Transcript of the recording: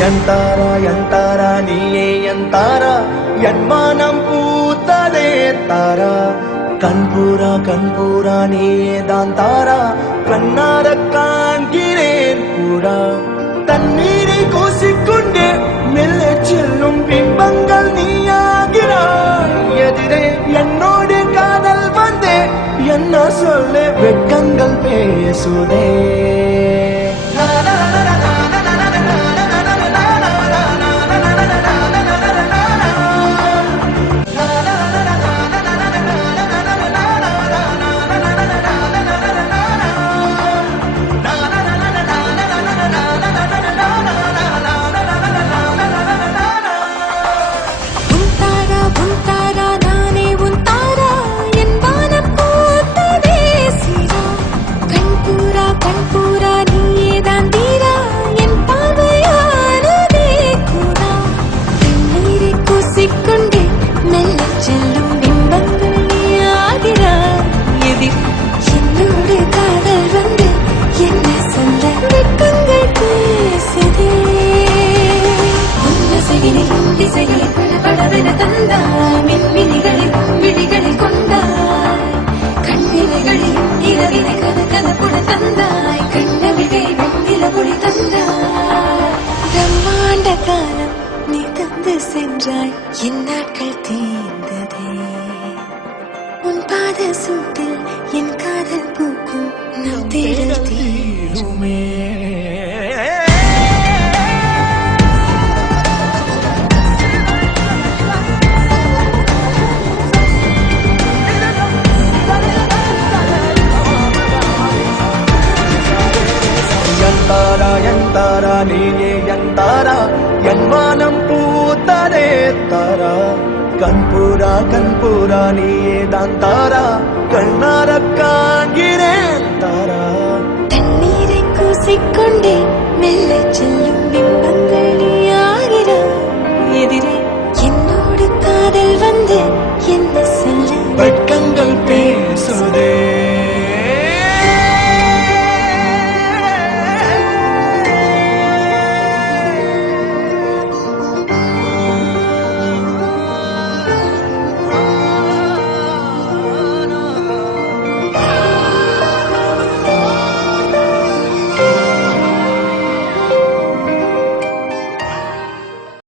ಎಂತಾರ ನೀಯೇ ಎಂತಾರ ಎನ್ಮಾನಂ பூத்ததே தாரா கண்பூரா நீதான் தாரா கண்ணார காண்கிறேன் கூடா தண்ணீரை கூசிக்கொண்டே மெல்ல செல்லும் பிம்பங்கள் நீயாகிறாய் எதிரே என்னோடு காதல் வந்தே என்ன சொல்ல வெட்கங்கள் பேசுதே பிரம்மாண்ட காலம் நீ தந்து சென்றாய் என் நாட்கள் தீர்ந்ததே உன் பாத சூட்டில் என் காதல் பூக்கும் நம் தேடல் தீருமே ಎಂತಾರ ನೀಯೇ ಎಂತಾರ ಎನ್ಮಾನಂ பூத்ததே தாரா கண்பூரா நீதான் தாரா கண்ணார காண்கிறேன் தாரா தண்ணீரை கூசிக்கொண்டே மெல்ல செல்லும் பிம்பங்கள் நீயாகிறாய் எதிரே என்னோடு காதல் வந்து என்ன சொல்ல வெட்கங்கள் பேசுதே